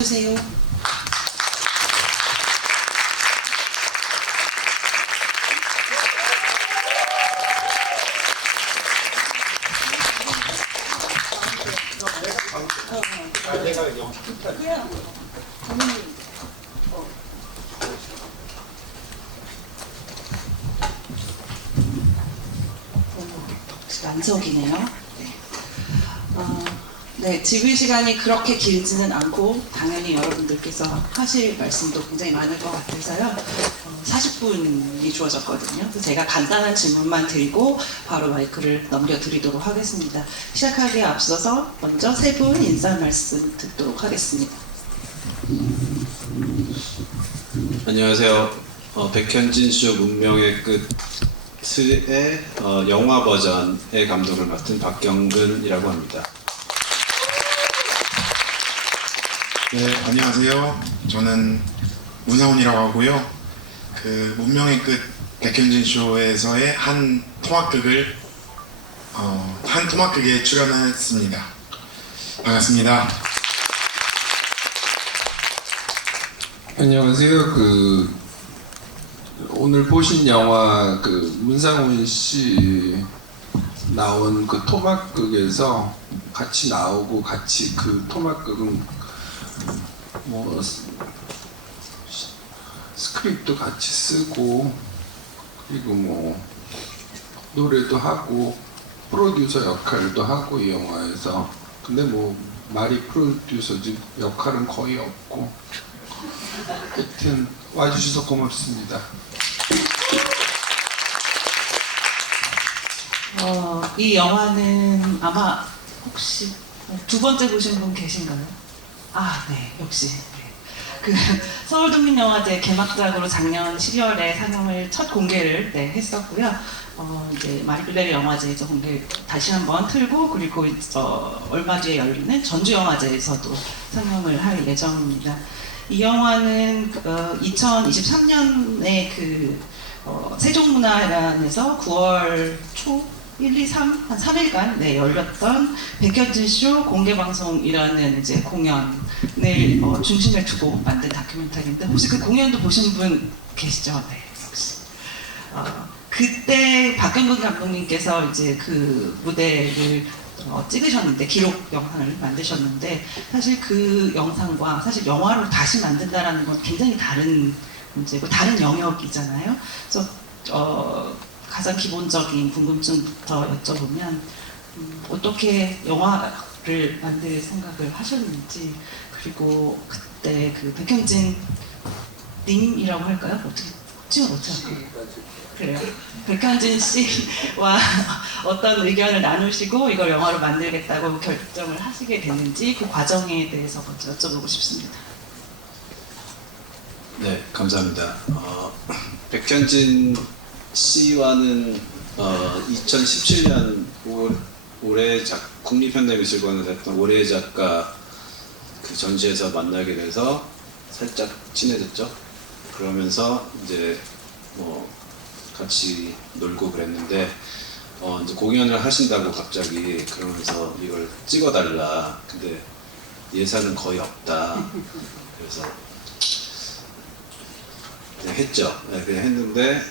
주세요. 만석이네요. 네, 지휘 시간이 그렇게 길지는 않고 당연히 여러분들께서 하실 말씀도 굉장히 많을 것 같아서요. 40분이 주어졌거든요. 그래서 제가 간단한 질문만 드리고 바로 마이크를 넘겨드리도록 하겠습니다. 시작하기에 앞서서 먼저 세 분 인사 말씀 듣도록 하겠습니다. 안녕하세요. 백현진 쇼 문명의 끝의 영화 버전의 감독을 맡은 박경근이라고 합니다. 네, 안녕하세요. 저는 문상훈이라고 하고요. 문명의 끝 백현진 쇼에서의 한 토막극에 출연했습니다. 반갑습니다. 안녕하세요. 오늘 보신 영화 문상훈 씨 나온 토막극에서 같이 나오고 같이 토막극은 스크립트도 같이 쓰고 그리고 노래도 하고 프로듀서 역할도 하고 이 영화에서 근데 말이 프로듀서지 역할은 거의 없고 하여튼 와주셔서 고맙습니다. 이 영화는 아마 혹시 두 번째 보신 분 계신가요? 네, 역시. 서울독립영화제 개막작으로 작년 12월에 상영을 첫 공개를 했었고요. 이제 마리끌레르 영화제에서 공개 다시 한번 틀고 그리고 얼마 뒤에 열리는 전주영화제에서도 상영을 할 예정입니다. 이 영화는 2023년에 세종문화회관에서 9월 초 1, 2, 3, 한 3일간 열렸던 백현진 쇼 공개방송이라는 이제 공연을 중심에 두고 만든 다큐멘터리인데 혹시 그 공연도 보신 분 계시죠? 네, 역시. 그때 박경근 감독님께서 이제 그 무대를 찍으셨는데 기록 영상을 만드셨는데 사실 그 영상과 사실 영화로 다시 만든다라는 건 굉장히 다른 문제고 다른 영역이잖아요. 그래서 가장 기본적인 궁금증부터 여쭤보면 어떻게 영화를 만들 생각을 하셨는지 그리고 그때 백현진 님이라고 할까요? 지금 어떻게 할까요? 그래요. 백현진 씨와 어떤 의견을 나누시고 이걸 영화로 만들겠다고 결정을 하시게 됐는지 그 과정에 대해서 먼저 여쭤보고 싶습니다. 네, 감사합니다. 백현진 씨와는 2017년 올해 국립현대미술관에서 했던 올해 작가 전시에서 만나게 돼서 살짝 친해졌죠. 그러면서 이제 같이 놀고 그랬는데 이제 공연을 하신다고 갑자기 그러면서 이걸 찍어달라. 근데 예산은 거의 없다. 그래서 그냥 했죠. 네, 그냥 했는데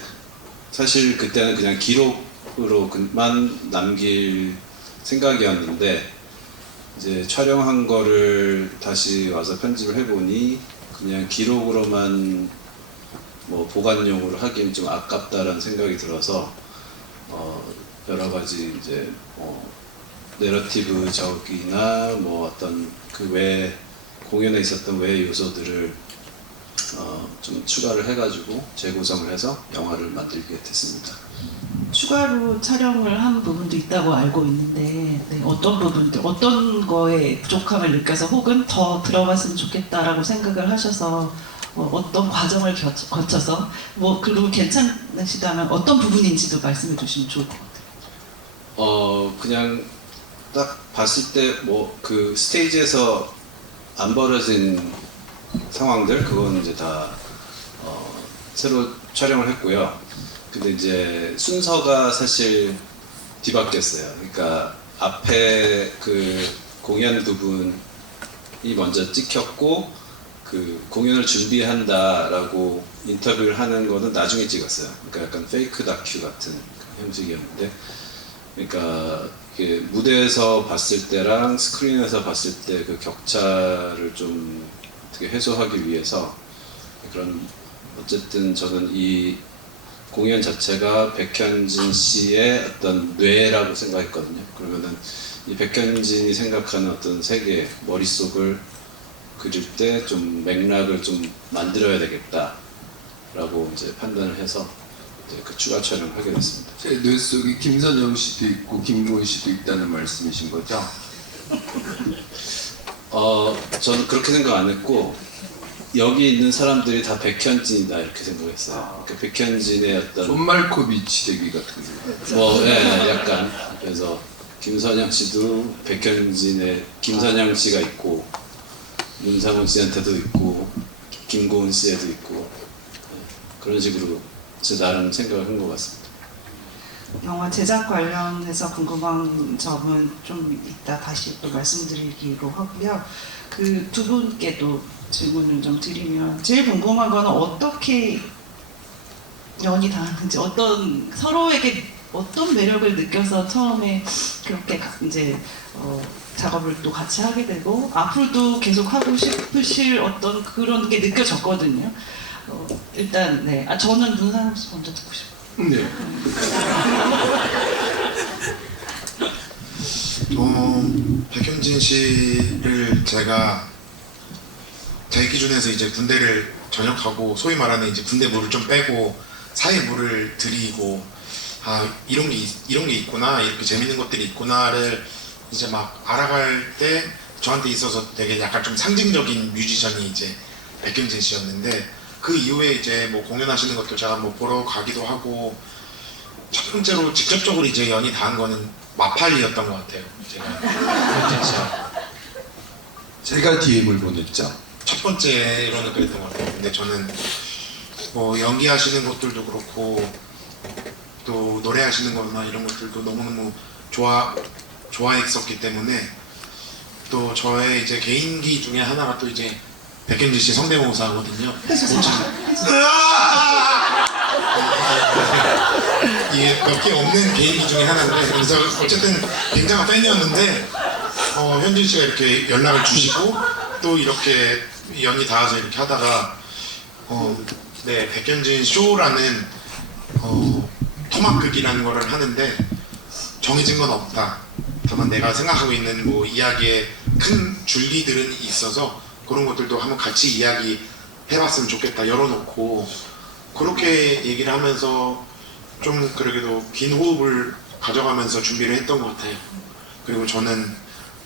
사실 그때는 그냥 기록으로만 남길 생각이었는데 이제 촬영한 거를 다시 와서 편집을 해보니 그냥 기록으로만 보관용으로 하기엔 좀 아깝다라는 생각이 들어서 여러 가지 이제 내러티브적이나 어떤 그 외 공연에 있었던 외 요소들을 좀 추가를 해가지고 재구성을 해서 영화를 만들게 됐습니다. 추가로 촬영을 한 부분도 있다고 알고 있는데 어떤 부분들, 어떤 거에 부족함을 느껴서 혹은 더 들어갔으면 좋겠다라고 생각을 하셔서 어떤 과정을 거쳐서 그리고 괜찮으시다면 어떤 부분인지도 말씀해 주시면 좋을 것 같아요. 그냥 딱 봤을 때 그 스테이지에서 안 벌어진 상황들 그건 이제 다 새로 촬영을 했고요. 근데 이제 순서가 사실 뒤바뀌었어요. 그러니까 앞에 공연 부분이 먼저 찍혔고 그 공연을 준비한다라고 인터뷰를 하는 거는 나중에 찍었어요. 그러니까 약간 페이크 다큐 같은 형식이었는데, 그러니까 이게 무대에서 봤을 때랑 스크린에서 봤을 때 그 격차를 좀 어떻게 해소하기 위해서 그런, 어쨌든 저는 이 공연 자체가 백현진 씨의 어떤 뇌라고 생각했거든요. 그러면은 이 백현진이 생각하는 어떤 세계, 머릿속을 그릴 때 좀 맥락을 좀 만들어야 되겠다라고 이제 판단을 해서 이제 그 추가 촬영을 하게 됐습니다. 제 뇌 속에 김선영 씨도 있고 김고은 씨도 있다는 말씀이신 거죠? 저는 그렇게 생각 안 했고, 여기 있는 사람들이 다 백현진이다 이렇게 생각했어요. 그 백현진의 어떤 존 말코비치 대기 같은 거. 예, 약간. 그래서 김선영 씨도 백현진의 김선영 씨가 있고, 문상훈 씨한테도 있고, 김고은 씨에도 있고, 예, 그런 식으로 제 나름 생각을 한 것 같습니다. 영화 제작 관련해서 궁금한 점은 좀 이따 다시 또 말씀드리기로 하고요. 그 두 분께도 질문을 좀 드리면, 제일 궁금한 거는 어떻게 연이 닿았는지, 어떤 서로에게 어떤 매력을 느껴서 처음에 그렇게 이제 작업을 또 같이 하게 되고 앞으로도 계속 하고 싶으실 어떤 그런 게 느껴졌거든요. 일단 네, 저는 문상훈 씨 먼저 듣고 싶어요. 네. 백현진 씨를 제가 제 기준에서 이제 군대를 전역하고 소위 말하는 이제 군대 물을 좀 빼고 사회 물을 들이고, 이런 게 있구나, 이렇게 재밌는 것들이 있구나를 이제 막 알아갈 때 저한테 있어서 되게 약간 좀 상징적인 뮤지션이 이제 백현진 씨였는데, 그 이후에 이제 뭐 공연하시는 것도 제가 뭐 보러 가기도 하고, 첫 번째로 직접적으로 이제 연이 닿은 거는 마팔리였던 것 같아요. 제가 백현진 씨와 제가 DM을 보냈죠. 첫 번째로는 그랬던 것 같아요. 근데 저는 뭐 연기하시는 것들도 그렇고 또 노래하시는 거나 이런 것들도 너무너무 좋아했었기 때문에, 또 저의 이제 개인기 중에 하나가 또 이제 백현진 씨 성대모사거든요. 이게 몇 개 없는 개인기 중에 하나인데, 그래서 어쨌든 굉장한 팬이었는데 현진 씨가 이렇게 연락을 주시고 또 이렇게 연이 닿아서 이렇게 하다가 네, 백현진 쇼라는 토막극이라는 거를 하는데 정해진 건 없다. 다만 내가 생각하고 있는 뭐 이야기의 큰 줄기들은 있어서 그런 것들도 한번 같이 이야기 해봤으면 좋겠다 열어놓고, 그렇게 얘기를 하면서 좀 그래도 긴 호흡을 가져가면서 준비를 했던 것 같아요. 그리고 저는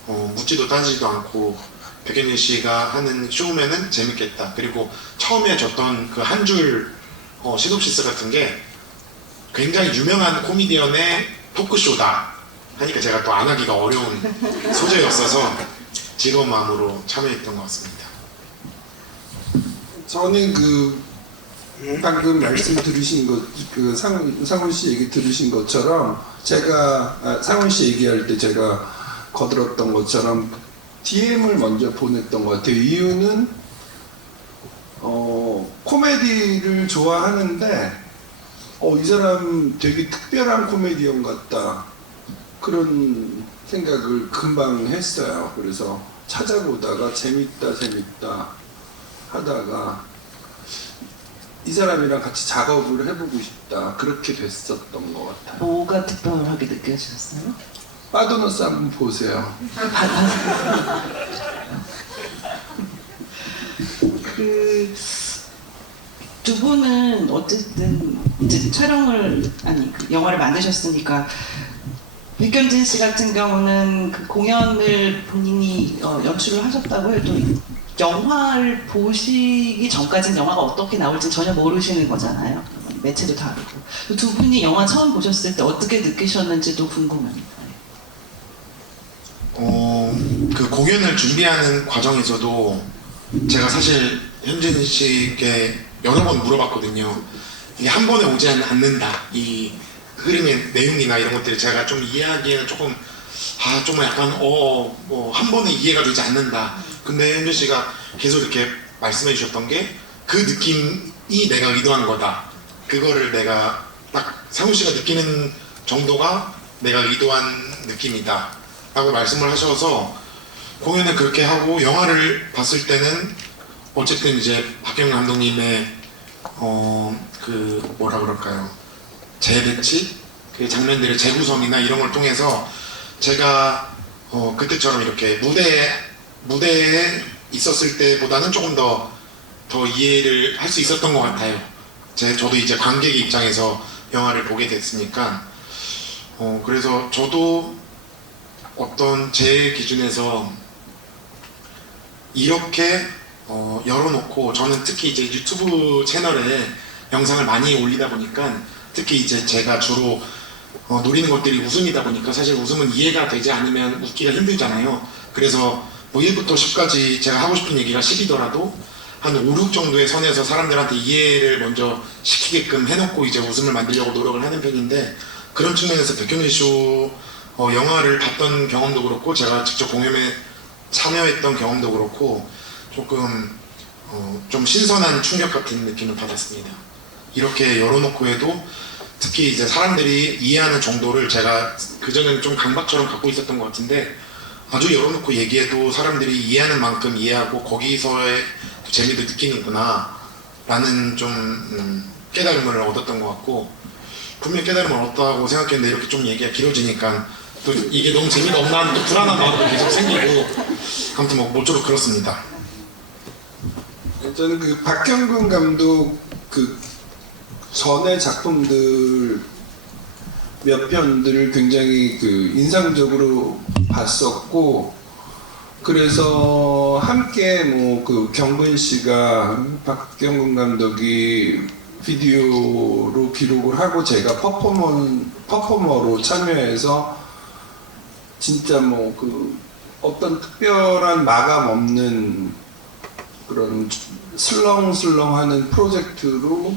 묻지도 따지지도 않고 백현진 씨가 하는 쇼면은 재밌겠다. 그리고 처음에 줬던 그 한 줄 시놉시스 같은 게 굉장히 유명한 코미디언의 토크쇼다 하니까 제가 또 안 하기가 어려운 소재였어서 즐거운 마음으로 참여했던 것 같습니다. 저는 그 방금 말씀 들으신 것, 그 상훈 씨 얘기 들으신 것처럼 제가 상훈 씨 얘기할 때 제가 거들었던 것처럼 DM을 먼저 보냈던 것 같아요. 이유는 코미디를 좋아하는데 이 사람 되게 특별한 코미디언 같다, 그런 생각을 금방 했어요. 그래서 찾아보다가 재밌다 하다가 이 사람이랑 같이 작업을 해보고 싶다, 그렇게 됐었던 것 같아요. 뭐가 특별하게 느껴지셨어요? 빠도너스 한번 보세요. 그 두 분은 어쨌든 이제 촬영을 그 영화를 만드셨으니까, 백현진 씨 같은 경우는 그 공연을 본인이 연출을 하셨다고 해도 영화를 보시기 전까지는 영화가 어떻게 나올지 전혀 모르시는 거잖아요. 매체도 다르고. 두 분이 영화 처음 보셨을 때 어떻게 느끼셨는지도 궁금합니다. 그 공연을 준비하는 과정에서도 제가 사실 현진 씨께 여러 번 물어봤거든요. 이게 한 번에 오지 않는다. 이 흐름의 내용이나 이런 것들을 제가 좀 이해하기에는 조금 좀 약간 한 번에 이해가 되지 않는다. 근데 현진 씨가 계속 이렇게 말씀해 주셨던 게 그 느낌이 내가 의도한 거다. 그거를 내가 딱 상훈 씨가 느끼는 정도가 내가 의도한 느낌이다 라고 말씀을 하셔서 공연을 그렇게 하고 영화를 봤을 때는 어쨌든 이제 박경림 감독님의 그 뭐라 그럴까요, 재배치, 그 장면들의 재구성이나 이런 걸 통해서 제가 그때처럼 이렇게 무대에 있었을 때보다는 조금 더 이해를 할 수 있었던 것 같아요. 저도 이제 관객 입장에서 영화를 보게 됐으니까. 그래서 저도 어떤 제 기준에서 이렇게 열어놓고, 저는 특히 이제 유튜브 채널에 영상을 많이 올리다 보니까, 특히 이제 제가 주로 노리는 것들이 웃음이다 보니까 사실 웃음은 이해가 되지 않으면 웃기가 힘들잖아요. 그래서 뭐 1부터 10까지 제가 하고 싶은 얘기가 10이더라도 한 5, 6 정도의 선에서 사람들한테 이해를 먼저 시키게끔 해놓고 이제 웃음을 만들려고 노력을 하는 편인데, 그런 측면에서 백현민 쇼 영화를 봤던 경험도 그렇고 제가 직접 공연에 참여했던 경험도 그렇고 조금 좀 신선한 충격 같은 느낌을 받았습니다. 이렇게 열어놓고 해도 특히 이제 사람들이 이해하는 정도를 제가 그전에는 좀 강박처럼 갖고 있었던 것 같은데, 아주 열어놓고 얘기해도 사람들이 이해하는 만큼 이해하고 거기서의 재미도 느끼는구나 라는 좀 깨달음을 얻었던 것 같고, 분명히 깨달음을 얻었다고 생각했는데 이렇게 좀 얘기가 길어지니까 또 이게 너무 재미가 없나 하는 또 불안한 마음도 계속 생기고, 아무튼 뭐 모쪼록 그렇습니다. 저는 그 박경근 감독 그 전의 작품들 몇 편들을 굉장히 그 인상적으로 봤었고, 그래서 함께 뭐 그 경근 씨가 박경근 감독이 비디오로 기록을 하고 제가 퍼포머로 참여해서 진짜 뭐 그 어떤 특별한 마감 없는 그런 슬렁슬렁하는 프로젝트로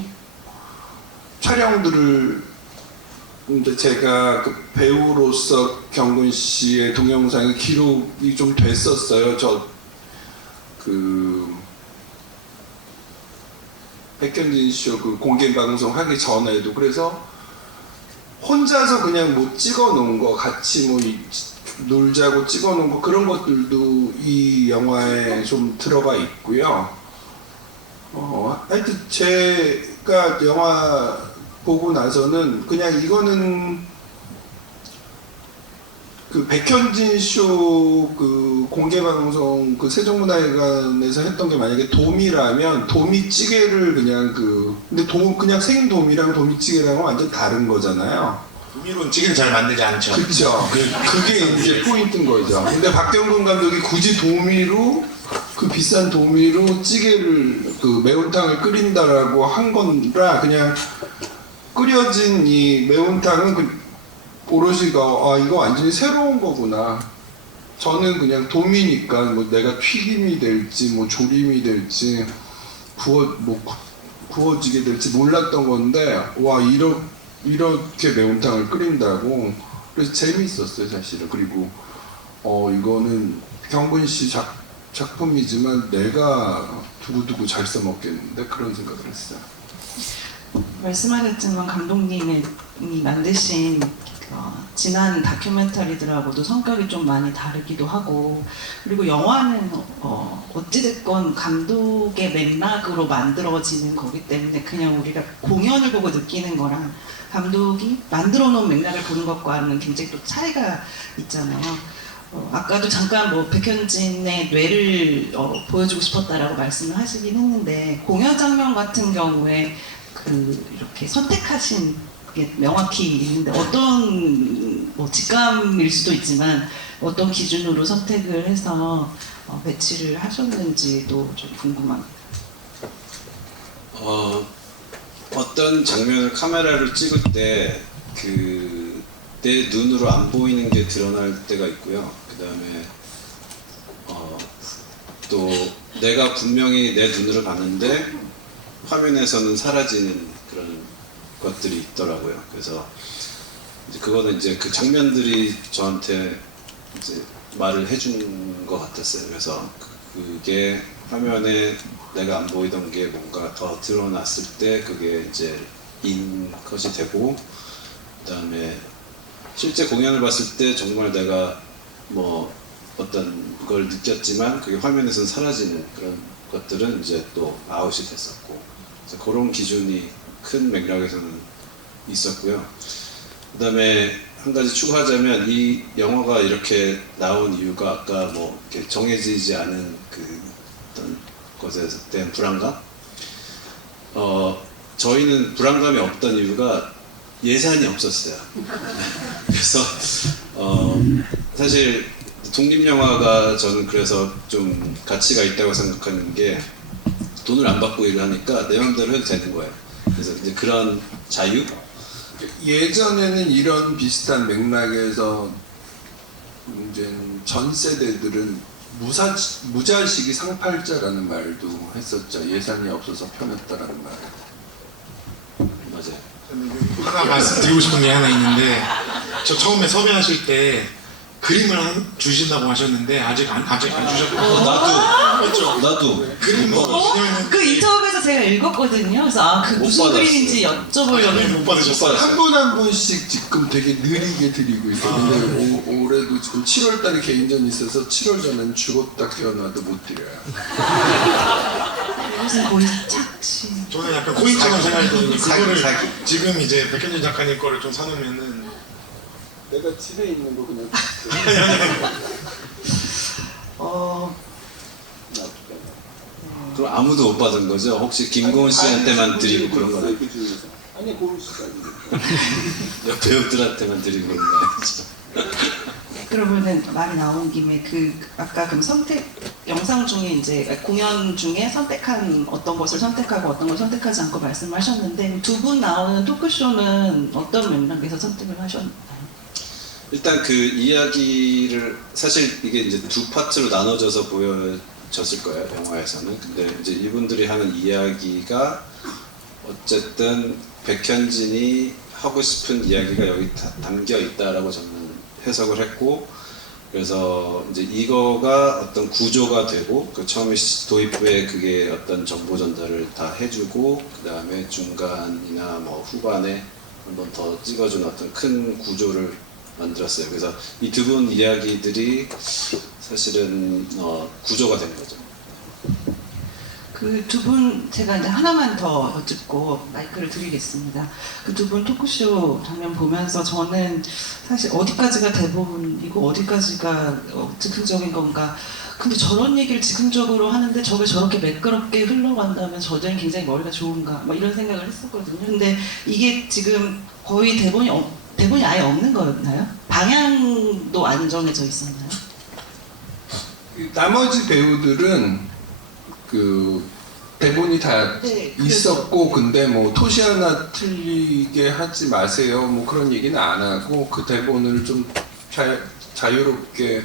촬영들을 이제 제가 그 배우로서 경근 씨의 동영상이 기록이 좀 됐었어요. 그 백현진 쇼 그 공개 방송 하기 전에도. 그래서 혼자서 그냥 뭐 찍어 놓은 거, 같이 뭐 놀자고 찍어 놓은 거, 그런 것들도 이 영화에 좀 들어가 있고요. 하여튼 제가 영화 보고 나서는 그냥 이거는 그 백현진 쇼 그 공개 방송 그 세종문화회관에서 했던 게 만약에 도미라면 도미찌개를 그냥 근데 그냥 생도미랑 도미찌개랑은 완전 다른 거잖아요. 도미로는 찌개를 잘 만들지 않죠. 그렇죠. 그게 이제 포인트인 거죠. 근데 박경근 감독이 굳이 도미로, 그 비싼 도미로 찌개를 그 매운탕을 끓인다라고 한 거라, 그냥 끓여진 이 매운탕은 오롯이 이거 완전히 새로운 거구나. 저는 그냥 도미니까 뭐 내가 튀김이 될지 뭐 조림이 될지 구워지게 될지 몰랐던 건데, 와 이렇게 매운탕을 끓인다고. 그래서 재미있었어요 사실은. 그리고 이거는 경근 씨 작품이지만 내가 두고두고 잘 써먹겠는데, 그런 생각을 했어요. 말씀하셨지만 감독님이 만드신 지난 다큐멘터리들하고도 성격이 좀 많이 다르기도 하고, 그리고 영화는 어찌됐건 감독의 맥락으로 만들어지는 거기 때문에 그냥 우리가 공연을 보고 느끼는 거랑 감독이 만들어 놓은 맥락을 보는 것과는 굉장히 또 차이가 있잖아요. 아까도 잠깐 뭐 백현진의 뇌를 보여주고 싶었다라고 말씀을 하시긴 했는데, 공연 장면 같은 경우에 이렇게 선택하신 게 명확히 있는데, 어떤 뭐 직감일 수도 있지만 어떤 기준으로 선택을 해서 배치를 하셨는지도 좀 궁금합니다. 어떤 장면을 카메라로 찍을 때 내 눈으로 안 보이는 게 드러날 때가 있고요. 그 다음에 또 내가 분명히 내 눈으로 봤는데 화면에서는 사라지는 그런 것들이 있더라고요. 그래서 이제 그거는 이제 그 장면들이 저한테 이제 말을 해준 것 같았어요. 그래서 그게 화면에 내가 안 보이던 게 뭔가 더 드러났을 때 그게 이제 인컷이 되고, 그다음에 실제 공연을 봤을 때 정말 내가 뭐 어떤 걸 느꼈지만 그게 화면에서는 사라지는 그런 것들은 이제 또 아웃이 됐었고, 그래서 그런 기준이 큰 맥락에서는 있었고요. 그다음에 한 가지 추가하자면 이 영화가 이렇게 나온 이유가 아까 뭐 이렇게 정해지지 않은 그 어떤 것에 대한 불안감. 저희는 불안감이 없던 이유가 예산이 없었어요. 그래서 사실 독립영화가 저는 그래서 좀 가치가 있다고 생각하는 게 돈을 안 받고 일을 하니까 내 마음대로 해도 되는 거예요. 그래서 이제 그런 자유? 예전에는 이런 비슷한 맥락에서 이제 전 세대들은 무자식이 상팔자라는 말도 했었죠. 예산이 없어서 편했다라는 말. 맞아요. 하나 말씀드리고 싶은 게 하나 있는데, 저 처음에 섭외하실 때 그림을 주신다고 하셨는데 아직 안 주셨고. 나도. 그림 왜냐면은 그 인터뷰에서 제가 읽었거든요. 그래서 그 못 무슨 받았어요. 그림인지 여쭤보려고. 못 받으셨어요? 한 분 한 분씩 지금 되게 느리게 드리고 있었는데 올해도 지금 7월 달에 개인전이 있어서 7월 전엔 죽었다 깨어나도 못 드려요. 무슨 거의 착시. 저는 약간 코인처럼 생각했거든요. 그거를 사기. 지금 이제 백현준 작가님 거를 좀 사놓으면은 내가 집에 있는 거 그냥 그럼 아무도 못 받은 거죠? 혹시 김고은 씨한테만 드리고 그런 거 아니에요? 아니 고은 씨까지. 배우들한테만 드리고 그런 거 아니죠? 그러면은 말이 나온 김에 그 아까 그 선택 영상 중에 이제 공연 중에 선택한 어떤 것을 선택하고 어떤 걸 선택하지 않고 말씀하셨는데 두 분 나오는 토크쇼는 어떤 맥락에서 선택을 하셨나요? 일단 그 이야기를 사실 이게 이제 두 파트로 나눠져서 보여졌을 거예요, 영화에서는. 근데 이제 이분들이 하는 이야기가 어쨌든 백현진이 하고 싶은 이야기가 여기 담겨 있다라고 저는 해석을 했고, 그래서 이제 이거가 어떤 구조가 되고, 그 처음에 도입부에 그게 어떤 정보 전달을 다 해주고, 그 다음에 중간이나 뭐 후반에 한번 더 찍어주는 어떤 큰 구조를 만들었어요. 그래서 이 두 분 이야기들이 사실은 구조가 된 거죠. 그 두 분 제가 이제 하나만 더 여쭙고 마이크를 드리겠습니다. 그 두 분 토크쇼 장면 보면서 저는 사실 어디까지가 대본이고 어디까지가 즉흥적인 건가. 근데 저런 얘기를 즉흥적으로 하는데 저게 저렇게 매끄럽게 흘러간다면 저들은 굉장히 머리가 좋은가 막 이런 생각을 했었거든요. 근데 이게 지금 거의 대본이 아예 없는 거였나요? 방향도 안 정해져 있었나요? 나머지 배우들은 그 대본이 다 네, 있었고 근데 뭐 토시 하나 틀리게 하지 마세요 뭐 그런 얘기는 안 하고 그 대본을 좀 자유롭게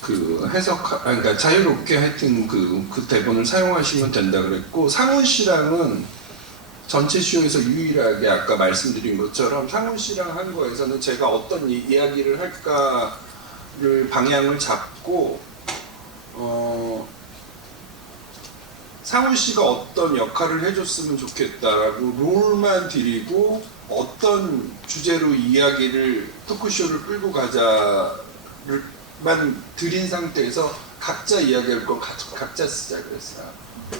그 그러니까 자유롭게 하여튼 그 대본을 사용하시면 된다 그랬고, 상훈 씨랑은 전체 쇼에서 유일하게 아까 말씀드린 것처럼 상훈 씨랑 한 거에서는 제가 어떤 이야기를 할까를 방향을 잡고 상훈 씨가 어떤 역할을 해줬으면 좋겠다라고 롤만 드리고 어떤 주제로 이야기를 토크쇼를 끌고 가자만 드린 상태에서 각자 이야기할 건 각자 쓰자 그랬어요.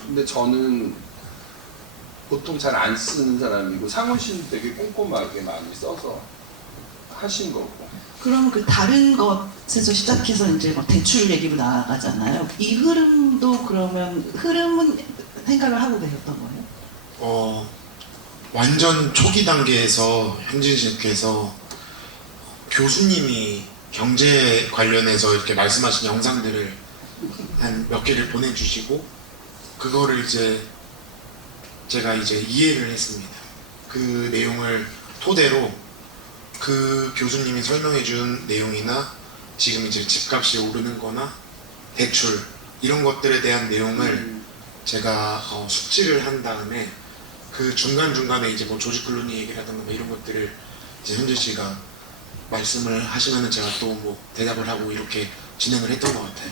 근데 저는 보통 잘 안 쓰는 사람이고 상훈 씨는 되게 꼼꼼하게 많이 써서 하신 거고. 그럼 그 다른 것에서 시작해서 이제 뭐 대출 얘기로 나아가잖아요. 이 흐름도 그러면 흐름은 생각을 하고 계셨던 거예요? 완전 초기 단계에서 현진 씨께서 교수님이 경제 관련해서 이렇게 말씀하신 영상들을 한 몇 개를 보내주시고 그거를 이제 제가 이제 이해를 했습니다. 그 내용을 토대로 그 교수님이 설명해 준 내용이나 지금 이제 집값이 오르는 거나 대출 이런 것들에 대한 내용을 제가 숙지를 한 다음에 그 중간중간에 이제 뭐 조지 클루니 얘기라든가 뭐 이런 것들을 이제 현진 씨가 말씀을 하시면은 제가 또 뭐 대답을 하고 이렇게 진행을 했던 것 같아요.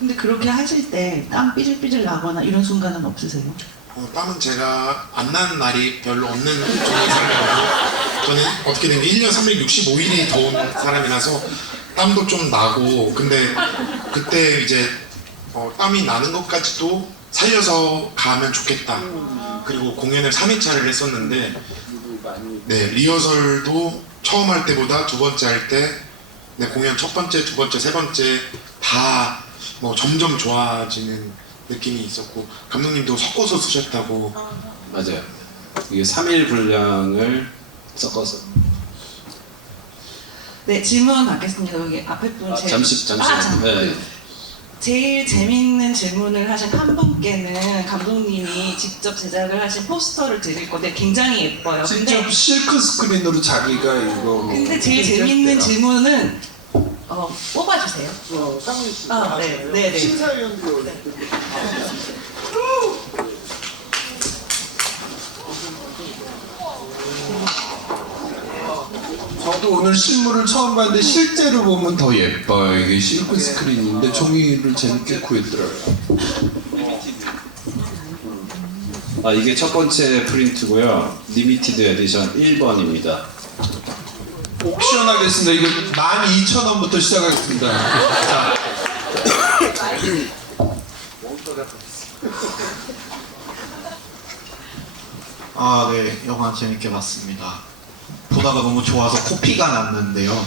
근데 그렇게 하실 때 땀 삐질삐질 나거나 이런 순간은 없으세요? 땀은 제가 안 나는 날이 별로 없는 종의 사람이고 저는 어떻게 되면 1년 365일이 더운 사람이라서 땀도 좀 나고 근데 그때 이제 땀이 나는 것까지도 살려서 가면 좋겠다. 그리고 공연을 3회차를 했었는데 네, 리허설도 처음 할 때보다 두 번째 할 때 네, 공연 첫 번째, 두 번째, 세 번째 다 뭐 점점 좋아지는 느낌이 있었고 감독님도 섞어서 쓰셨다고. 맞아요. 이게 3일 분량을 섞어서. 네, 질문 받겠습니다. 여기 앞에 분 잠시만요. 네. 제일 재밌는 질문을 하신 한 분께는 감독님이 직접 제작을 하신 포스터를 드릴 건데 굉장히 예뻐요. 직접 실크 스크린으로 자기가 이거 근데 제일 재밌는 질문은 뽑아주세요. 상훈 씨. 네. 심사위원도 저도 오늘 실물을 처음 봤는데 실제로 보면 더 예뻐요. 이게 실크 스크린인데 종이를 재밌게 구했더라고요. 이게 첫 번째 프린트고요. 리미티드 에디션 1번입니다. 옵션 하겠습니다. 이거 12,000원부터 시작하겠습니다. 자. 네, 영화 재밌게 봤습니다. 보다가 너무 좋아서 코피가 났는데요.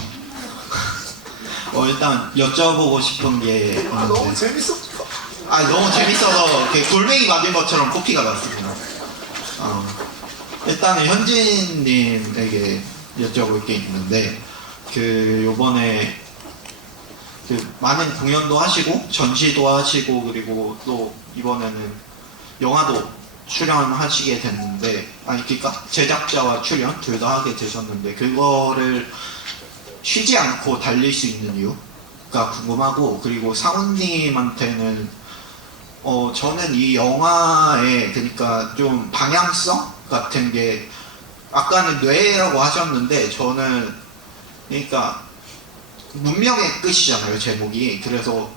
일단 여쭤보고 싶은 게 너무 재밌었어. 너무 재밌어서 이렇게 골뱅이 맞은 것처럼 코피가 났습니다. 일단은 현진님에게 여쭤볼 게 있는데 요번에 많은 공연도 하시고 전시도 하시고 그리고 또 이번에는 영화도 출연하시게 됐는데 그러니까 제작자와 출연 둘 다 하게 되셨는데 그거를 쉬지 않고 달릴 수 있는 이유가 궁금하고 그리고 상훈님한테는 저는 이 영화에 그러니까 좀 방향성 같은 게 아까는 뇌라고 하셨는데 저는 그러니까 문명의 끝이잖아요 제목이. 그래서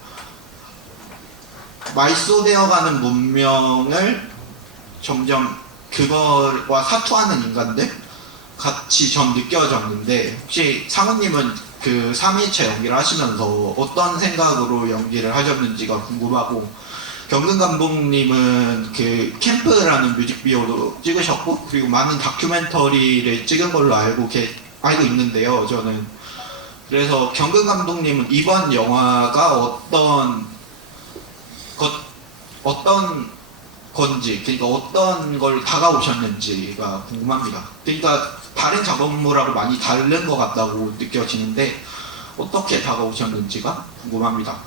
말소되어가는 문명을 점점 그거와 사투하는 인간들 같이 전 느껴졌는데 혹시 상훈님은 그 3일차 연기를 하시면서 어떤 생각으로 연기를 하셨는지가 궁금하고 경근 감독님은 그 캠프라는 뮤직비디오도 찍으셨고 그리고 많은 다큐멘터리를 찍은 걸로 알고 있는데요 저는. 그래서 경근 감독님은 이번 영화가 어떤 건지 그러니까 어떤 걸 다가오셨는지가 궁금합니다. 그러니까 다른 작업물하고 많이 다른 것 같다고 느껴지는데 어떻게 다가오셨는지가 궁금합니다.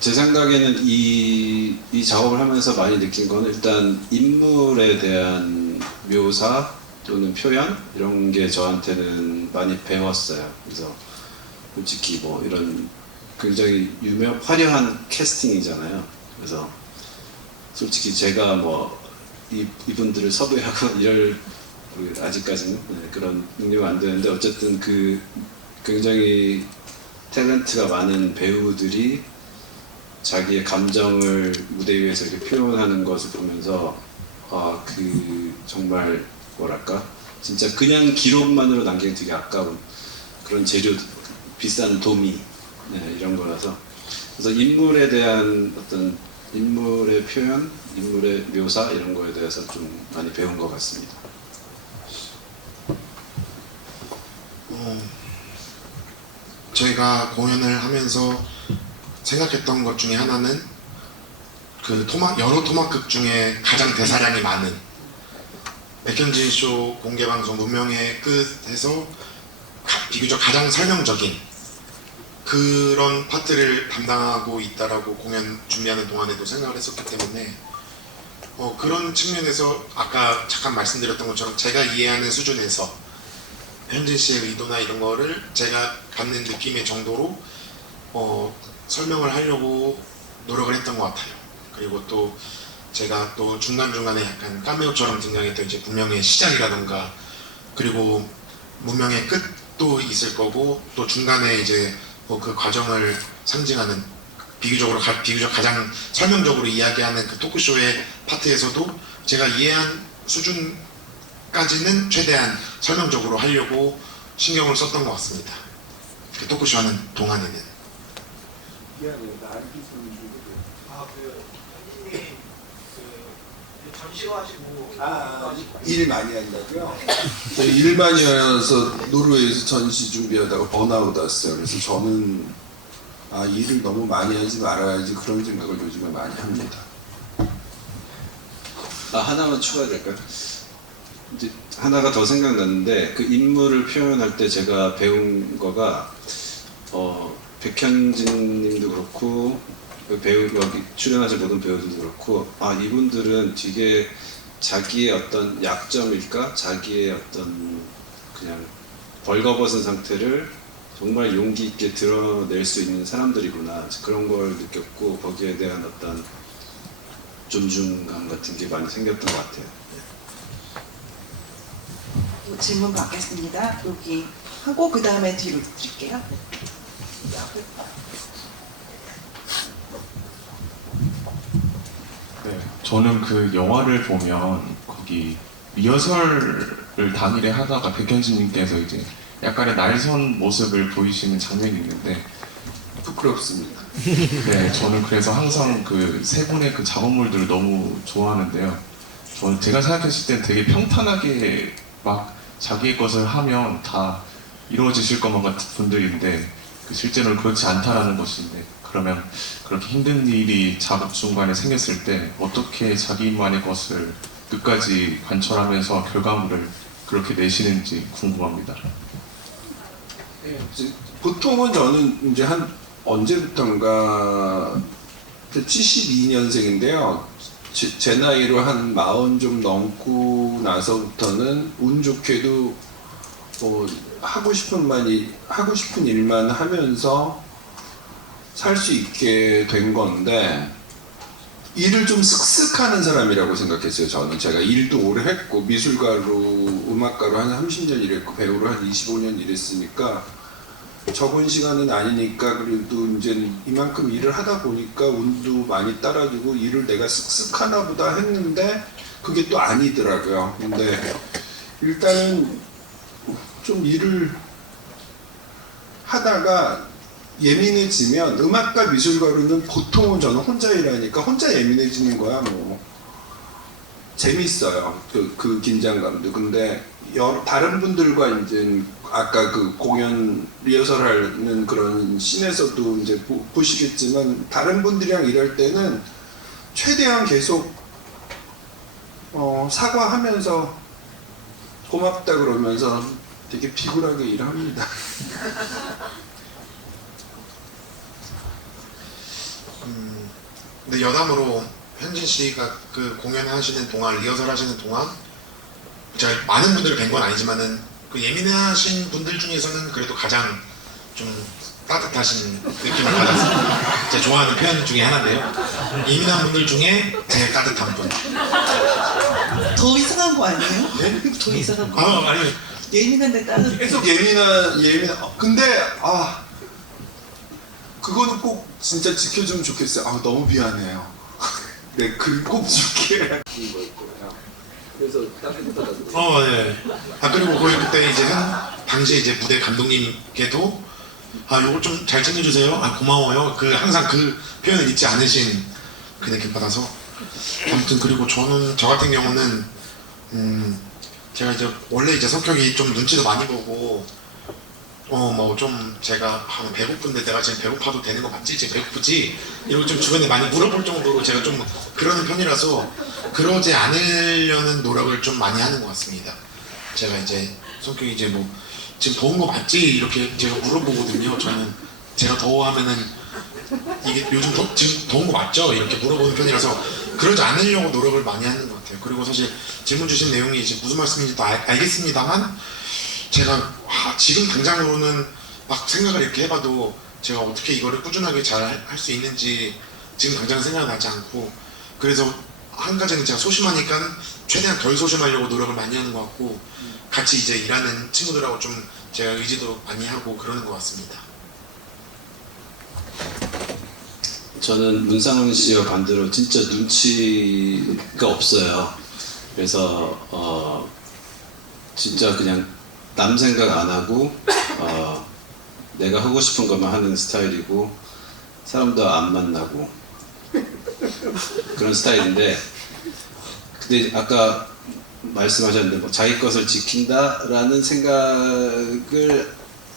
제 생각에는 이 작업을 하면서 많이 느낀 건 일단 인물에 대한 묘사 또는 표현 이런 게 저한테는 많이 배웠어요. 그래서 솔직히 뭐 이런 굉장히 화려한 캐스팅이잖아요. 그래서 솔직히 제가 뭐 이분들을 섭외하고 이럴 아직까지는 그런 능력이 안 되는데 어쨌든 그 굉장히 탤런트가 많은 배우들이 자기의 감정을 무대 위에서 이렇게 표현하는 것을 보면서 정말 뭐랄까 진짜 그냥 기록만으로 남기기 되게 아까운 그런 재료 비싼 도미 이런 거라서 그래서 인물에 대한 어떤 인물의 표현, 인물의 묘사 이런 거에 대해서 좀 많이 배운 것 같습니다. 저희가 공연을 하면서 생각했던 것 중에 하나는 여러 토막극 중에 가장 대사량이 많은 백현진 쇼 공개방송 문명의 끝에서 비교적 가장 설명적인 그런 파트를 담당하고 있다라고 공연 준비하는 동안에도 생각을 했었기 때문에 그런 측면에서 아까 잠깐 말씀드렸던 것처럼 제가 이해하는 수준에서 현진 씨의 의도나 이런 거를 제가 받는 느낌의 정도로 설명을 하려고 노력을 했던 것 같아요. 그리고 또 제가 또 중간중간에 약간 카메오처럼 등장했던 이제 분명의 시작이라던가 그리고 문명의 끝도 있을 거고 또 중간에 이제 뭐 그 과정을 상징하는 비교적 가장 설명적으로 이야기하는 그 토크쇼의 파트에서도 제가 이해한 수준까지는 최대한 설명적으로 하려고 신경을 썼던 것 같습니다. 그 토크쇼 하는 동안에는. 일 많이 한다고요? 저희 일 많이 해서 노르웨이에서 전시 준비하다가 번아웃 왔어요. 그래서 저는 일을 너무 많이 하지 말아야지 그런 생각을 요즘에 많이 합니다. 하나만 추가해야 될까요? 이제 하나가 더 생각났는데 그 인물을 표현할 때 제가 배운 거가 백현진님도 그렇고 그 배우 여기 출연하신 모든 배우들도 그렇고 이분들은 되게 자기의 어떤 약점일까 자기의 어떤 그냥 벌거벗은 상태를 정말 용기 있게 드러낼 수 있는 사람들이구나 그런 걸 느꼈고 거기에 대한 어떤 존중감 같은 게 많이 생겼던 것 같아요. 질문 받겠습니다. 여기 하고 그 다음에 뒤로 드릴게요. 네, 저는 그 영화를 보면 거기 리허설을 당일에 하다가 백현진님께서 이제 약간의 날선 모습을 보이시는 장면이 있는데 부끄럽습니다. 네, 저는 그래서 항상 그 세 분의 그 작업물들을 너무 좋아하는데요. 저는 제가 생각했을 땐 되게 평탄하게 막 자기의 것을 하면 다 이루어지실 것만 같은 분들인데 실제로는 그렇지 않다라는 것인데 그러면 그렇게 힘든 일이 작업 중간에 생겼을 때 어떻게 자기만의 것을 끝까지 관철하면서 결과물을 그렇게 내시는지 궁금합니다. 보통은 저는 이제 한 언제부턴가 72년생인데요. 제 나이로 한 40 좀 넘고 나서부터는 운 좋게도 하고 싶은 일만 하면서 살 수 있게 된 건데 일을 좀 쓱쓱하는 사람이라고 생각했어요. 저는 제가 일도 오래 했고 미술가로 음악가로 한 30년 일했고 배우로 한 25년 일했으니까 적은 시간은 아니니까 그래도 이제 이만큼 일을 하다 보니까 운도 많이 따라주고 일을 내가 쓱쓱 하나 보다 했는데 그게 또 아니더라고요. 근데 일단은 좀 일을 하다가 예민해지면 음악가 미술가로는 보통은 저는 혼자 일하니까 혼자 예민해지는 거야. 뭐 재밌어요. 그 긴장감도. 근데 다른 분들과 이제 아까 그 공연 리허설하는 그런 씬에서도 이제 보시겠지만 다른 분들이랑 일할 때는 최대한 계속 사과하면서 고맙다 그러면서 되게 비굴하게 일합니다. 근데 여담으로 현진 씨가 그 공연하시는 동안 리허설 하시는 동안 제가 많은 분들을 뵌 건 아니지만은 그 예민하신 분들 중에서는 그래도 가장 좀 따뜻하신 느낌을 받았어요. 제가 좋아하는 표현 중에 하나인데요. 예민한 분들 중에 제일 따뜻한 분. 더 이상한 거 아니에요? 네? 더 이상한 거. 아니 예민한데 따뜻. 계속 근데 그거는 꼭 진짜 지켜주면 좋겠어요. 너무 미안해요. 네, 꼭 지켜야 하는 걸 거예요. 그래서 따뜻하다고. 네. 그리고 거기 그때 이제 당시에 이제 무대 감독님께도 요걸 좀 잘 챙겨주세요. 고마워요. 항상 그 표현을 잊지 않으신 그 느낌 받아서. 아무튼 그리고 저 같은 경우는 제가 이제 원래 이제 성격이 좀 눈치도 많이 보고 뭐 좀 제가 배고픈데 내가 지금 배고파도 되는 거 맞지? 지금 배고프지? 이러고 좀 주변에 많이 물어볼 정도로 제가 좀 그러는 편이라서 그러지 않으려는 노력을 좀 많이 하는 것 같습니다. 제가 이제 성격이 이제 뭐 지금 더운 거 맞지? 이렇게 제가 물어보거든요. 저는 제가 더워하면은 이게 요즘 지금 더운 거 맞죠? 이렇게 물어보는 편이라서 그러지 않으려고 노력을 많이 하는 것 같아요. 그리고 사실 질문 주신 내용이 이제 무슨 말씀인지도 알겠습니다만 제가 지금 당장으로는 막 생각을 이렇게 해봐도 제가 어떻게 이거를 꾸준하게 잘 할 수 있는지 지금 당장 생각나지 않고 그래서 한 가지는 제가 소심하니까 최대한 덜 소심하려고 노력을 많이 하는 것 같고 같이 이제 일하는 친구들하고 좀 제가 의지도 많이 하고 그러는 것 같습니다. 저는 문상훈 씨와 반대로 진짜 눈치가 없어요. 그래서 진짜 그냥 남 생각 안 하고 내가 하고 싶은 것만 하는 스타일이고 사람도 안 만나고 그런 스타일인데, 근데 아까 말씀하셨는데 뭐 자기 것을 지킨다라는 생각을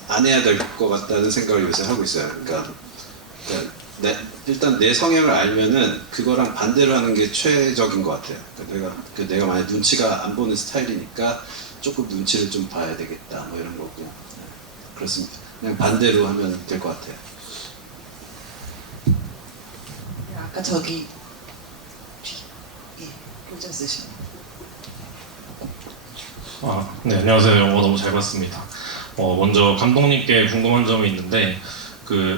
안 해야 될 것 같다는 생각을 요새 하고 있어요. 그러니까 일단 내 성향을 알면은 그거랑 반대로 하는 게 최적인 것 같아요. 그러니까 내가 만약 눈치가 안 보는 스타일이니까 조금 눈치를 좀 봐야 되겠다 뭐 이런 거고. 그렇습니다. 그냥 반대로 하면 될 것 같아요. 아까 저기 모자 쓰신. 네, 안녕하세요. 영화 너무 잘 봤습니다. 먼저 감독님께 궁금한 점이 있는데,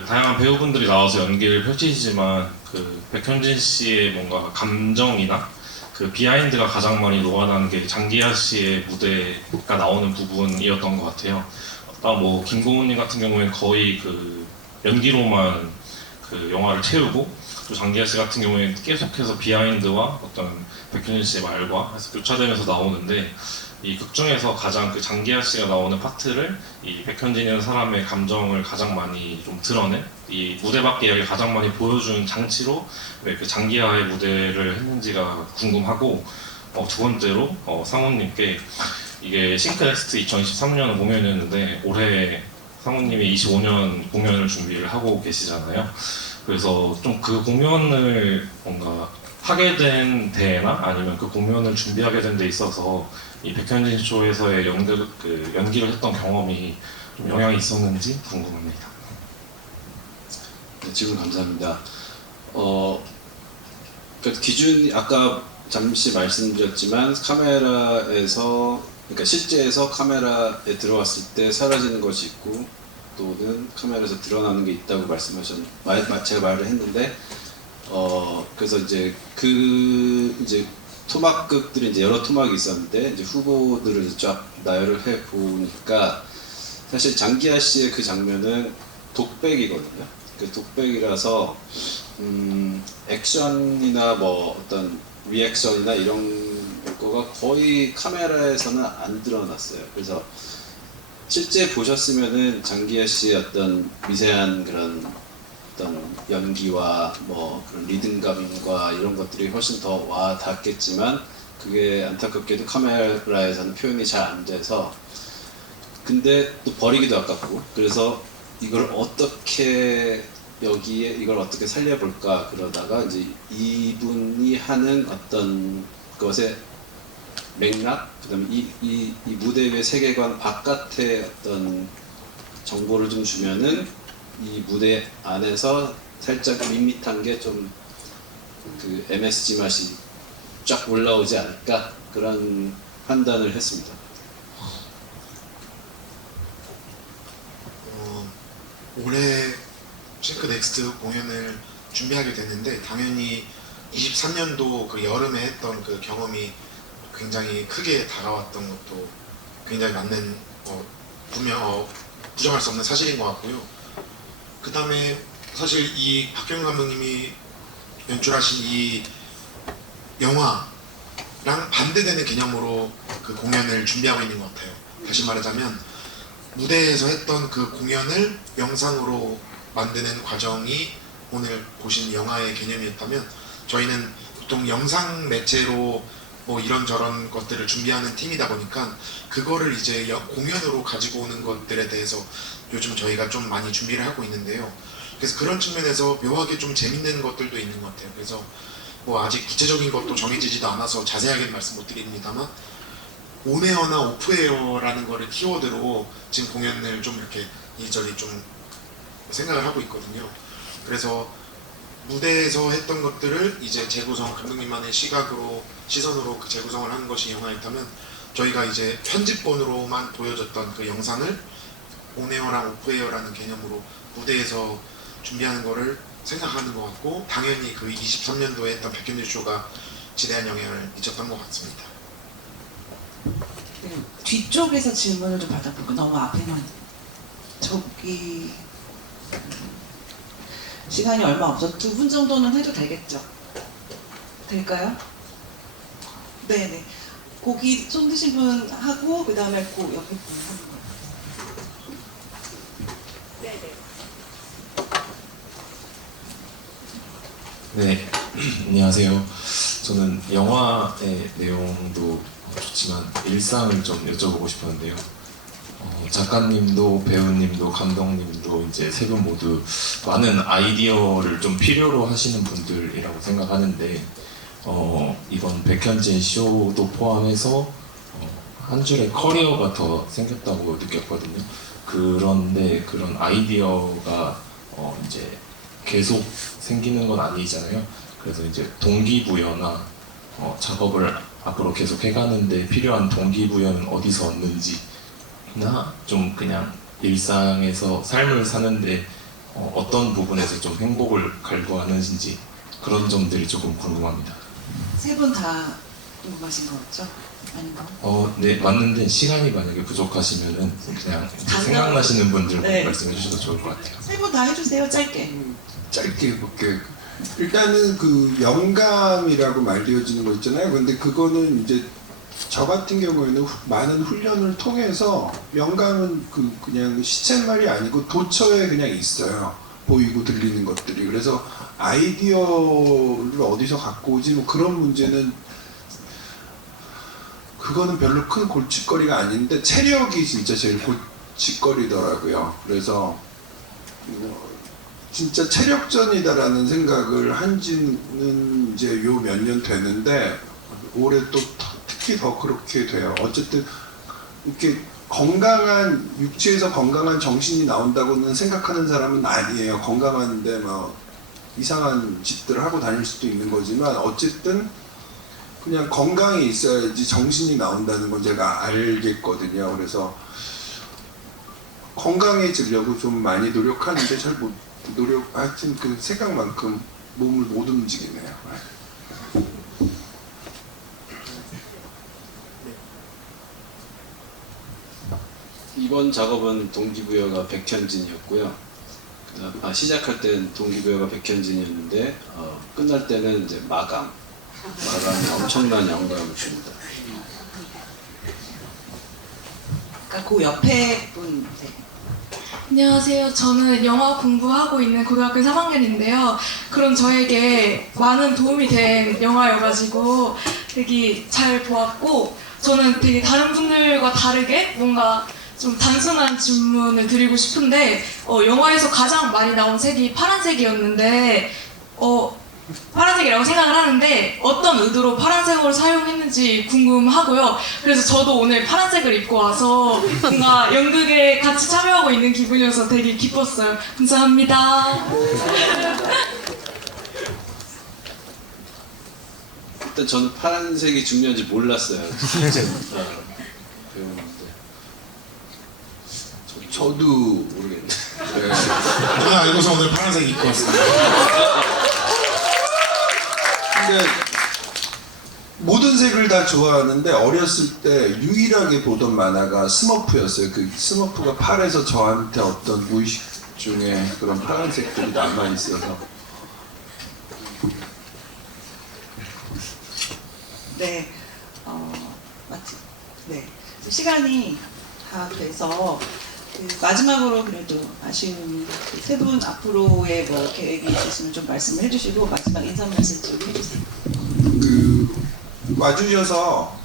다양한 배우분들이 나와서 연기를 펼치시지만 백현진 씨의 뭔가 감정이나 비하인드가 가장 많이 녹아나는 게 장기하 씨의 무대가 나오는 부분이었던 것 같아요. 뭐 김고은님 같은 경우에는 거의 연기로만 영화를 채우고, 또 장기하 씨 같은 경우에는 계속해서 비하인드와 어떤 백현진 씨의 말과 해서 교차되면서 나오는데, 이 극 중에서 가장 장기하 씨가 나오는 파트를 이 백현진이라는 사람의 감정을 가장 많이 좀 드러낸, 이 무대 밖의 이야기를 가장 많이 보여준 장치로 왜 장기하의 무대를 했는지가 궁금하고, 두 번째로 상훈님께 이게 싱크넥스트 2023년 공연이었는데 올해 상훈님이 25년 공연을 준비를 하고 계시잖아요. 그래서 좀 그 공연을 뭔가 하게 된 데나 아니면 그 공연을 준비하게 된 데 있어서 이 백현진 쇼에서의 연기를 했던 경험이 좀 영향이 있었는지 궁금합니다. 네, 질문 감사합니다. 기준이 아까 잠시 말씀드렸지만 카메라에서, 그러니까 실제에서 카메라에 들어왔을 때 사라지는 것이 있고 또는 카메라에서 드러나는 게 있다고 제가 말을 했는데, 그래서 이제 토막극들이 이제 여러 토막이 있었는데 이제 후보들을 쫙 나열을 해 보니까 사실 장기하 씨의 그 장면은 독백이거든요. 그 독백이라서 액션이나 뭐 어떤 리액션이나 이런 거가 거의 카메라에서는 안 드러났어요. 그래서 실제 보셨으면은 장기하 씨의 어떤 미세한 그런 어떤 연기와 뭐 그런 리듬감과 이런 것들이 훨씬 더 와 닿겠지만 그게 안타깝게도 카메라에서는 표현이 잘 안 돼서, 근데 또 버리기도 아깝고, 그래서 이걸 어떻게 이걸 어떻게 살려볼까 그러다가 이제 이분이 하는 어떤 것의 맥락, 그다음에 이 무대 위의 세계관 바깥의 어떤 정보를 좀 주면은 이 무대 안에서 살짝 밋밋한 게 좀 MSG 맛이 쫙 올라오지 않을까, 그런 판단을 했습니다. 올해 싱크 넥스트 공연을 준비하게 됐는데 당연히 23년도 그 여름에 했던 그 경험이 굉장히 크게 다가왔던 것도 굉장히 맞는 분명 부정할 수 없는 사실인 것 같고요. 그 다음에 사실 이 박경영 감독님이 연출하신 이 영화랑 반대되는 개념으로 그 공연을 준비하고 있는 것 같아요. 다시 말하자면 무대에서 했던 그 공연을 영상으로 만드는 과정이 오늘 보신 영화의 개념이었다면, 저희는 보통 영상 매체로 뭐 이런저런 것들을 준비하는 팀이다 보니까 그거를 이제 공연으로 가지고 오는 것들에 대해서 요즘 저희가 좀 많이 준비를 하고 있는데요. 그래서 그런 측면에서 묘하게 좀 재밌는 것들도 있는 것 같아요. 그래서 뭐 아직 구체적인 것도 정해지지도 않아서 자세하게 말씀 못 드립니다만, 온에어나 오프에어라는 거를 키워드로 지금 공연을 좀 이렇게 이리저리 좀 생각을 하고 있거든요. 그래서 무대에서 했던 것들을 이제 재구성, 감독님만의 시선으로 그 재구성을 하는 것이 영화였다면, 저희가 이제 편집본으로만 보여줬던 그 영상을 온에어랑 오프에어라는 개념으로 무대에서 준비하는 거를 생각하는 것 같고, 당연히 그 23년도에 했던 백현진 쇼가 지대한 영향을 미쳤던 것 같습니다. 네, 뒤쪽에서 질문을 좀 받아볼까? 너무 앞에만 저기 시간이 얼마 없어서 2분 정도는 해도 되겠죠? 될까요? 네네. 고기 손 드신 분 하고 그 다음에 옆에 분 하는 거예요. 네네. 네, 안녕하세요. 저는 영화의 내용도 좋지만 일상을 좀 여쭤보고 싶었는데요. 작가님도 배우님도 감독님도 이제 세 분 모두 많은 아이디어를 좀 필요로 하시는 분들이라고 생각하는데 이번 백현진 쇼도 포함해서 한 줄의 커리어가 더 생겼다고 느꼈거든요. 그런데 그런 아이디어가 이제 계속 생기는 건 아니잖아요. 그래서 이제 동기부여나 작업을 앞으로 계속 해가는데 필요한 동기부여는 어디서 얻는지나 좀 그냥 일상에서 삶을 사는데 어떤 부분에서 좀 행복을 갈구하는지 그런 점들이 조금 궁금합니다. 세 분 다 궁금하신 거 같죠? 아닌가? 네, 맞는데 시간이 만약에 부족하시면은 그냥 단어- 생각나시는 분들 네. 말씀해 주셔도 좋을 것 같아요. 세 분 다 해주세요, 짧게. 짧게 해볼게요. 일단은 그 영감이라고 말되어지는 거 있잖아요. 근데 그거는 이제 저 같은 경우에는 많은 훈련을 통해서 영감은 그냥 시쳇말이 아니고 도처에 그냥 있어요. 보이고 들리는 것들이. 그래서 아이디어를 어디서 갖고 오지 뭐 그런 문제는 그거는 별로 큰 골칫거리가 아닌데 체력이 진짜 제일 골칫거리더라고요. 그래서 진짜 체력전이다라는 생각을 한지는 이제 요 몇 년 되는데 올해 또 특히 더 그렇게 돼요. 어쨌든 이렇게 건강한 육체에서 건강한 정신이 나온다고는 생각하는 사람은 아니에요. 건강한데 뭐 이상한 짓들을 하고 다닐 수도 있는 거지만 어쨌든 그냥 건강이 있어야지 정신이 나온다는 건 제가 알겠거든요. 그래서 건강해지려고 좀 많이 노력하는데 잘 못 하여튼 그 생각만큼 몸을 못 움직이네요. 이번 작업은 동기부여가 백현진이었고요. 시작할 땐 동기부여가 백현진이었는데 끝날 때는 이제 마감이 엄청난 영감을 줍니다. 그러니까 그 옆에 분. 네. 안녕하세요. 저는 영화 공부하고 있는 고등학교 3학년인데요. 그런 저에게 많은 도움이 된 영화여가지고 되게 잘 보았고, 저는 되게 다른 분들과 다르게 뭔가 좀 단순한 질문을 드리고 싶은데, 영화에서 가장 많이 나온 색이 파란색이었는데, 파란색이라고 생각을 하는데 어떤 의도로 파란색을 사용했는지 궁금하고요. 그래서 저도 오늘 파란색을 입고 와서 뭔가 연극에 같이 참여하고 있는 기분이어서 되게 기뻤어요. 감사합니다. 일단 저는 파란색이 중요한지 몰랐어요. 배우는데 저도 모르겠네. 저는 알고서 오늘 파란색 입고 왔습니다. 근데 모든 색을 다 좋아하는데 어렸을 때 유일하게 보던 만화가 스머프였어요. 그 스머프가 팔에서 저한테 어떤 무의식 중에 그런 파란색들이 남아 있어서. 네, 맞지. 네, 시간이 다 돼서 마지막으로 그래도 아쉬운 세 분 앞으로의 뭐 계획이 있으시면 좀 말씀을 해주시고 마지막 인사 말씀 좀 해주세요. 와주셔서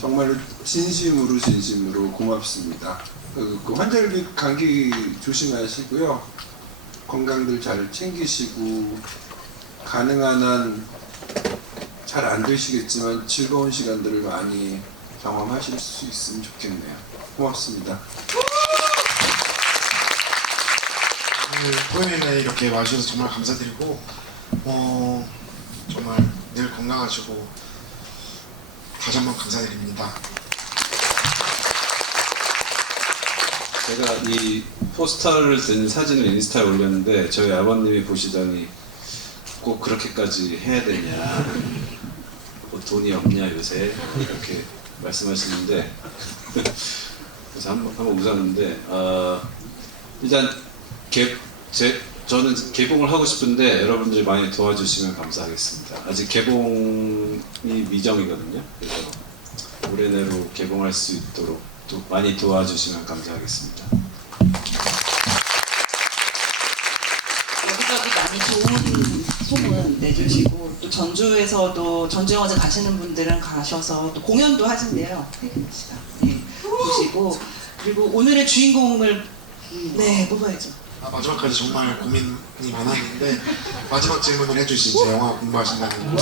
정말 진심으로 고맙습니다. 그 환절기 감기 조심하시고요. 건강들 잘 챙기시고 가능한 한 잘 안 되시겠지만 즐거운 시간들을 많이 경험하실 수 있으면 좋겠네요. 고맙습니다. 오늘 포엠에 이렇게 와주셔서 정말 감사드리고 정말 늘 건강하시고 다시 한번 감사드립니다. 제가 이 포스터를 든 사진을 인스타에 올렸는데 저희 아버님이 보시더니 꼭 그렇게까지 해야 되냐 뭐 돈이 없냐 요새 이렇게 말씀하시는데 그래서 한번 웃었는데 일단 저는 개봉을 하고 싶은데 여러분들이 많이 도와주시면 감사하겠습니다. 아직 개봉이 미정이거든요. 그래서 올해 내로 개봉할 수 있도록 또 많이 도와주시면 감사하겠습니다. 여기저기 많이 좋은 소문 내주시고 또 전주에서도 전주영화제 가시는 분들은 가셔서 또 공연도 하신대요. 네, 보시고 그리고 오늘의 주인공을 뽑아야죠. 마지막까지 정말 고민이 많았는데 마지막 질문을 해주신 제 영화 공부하신다는 부모님께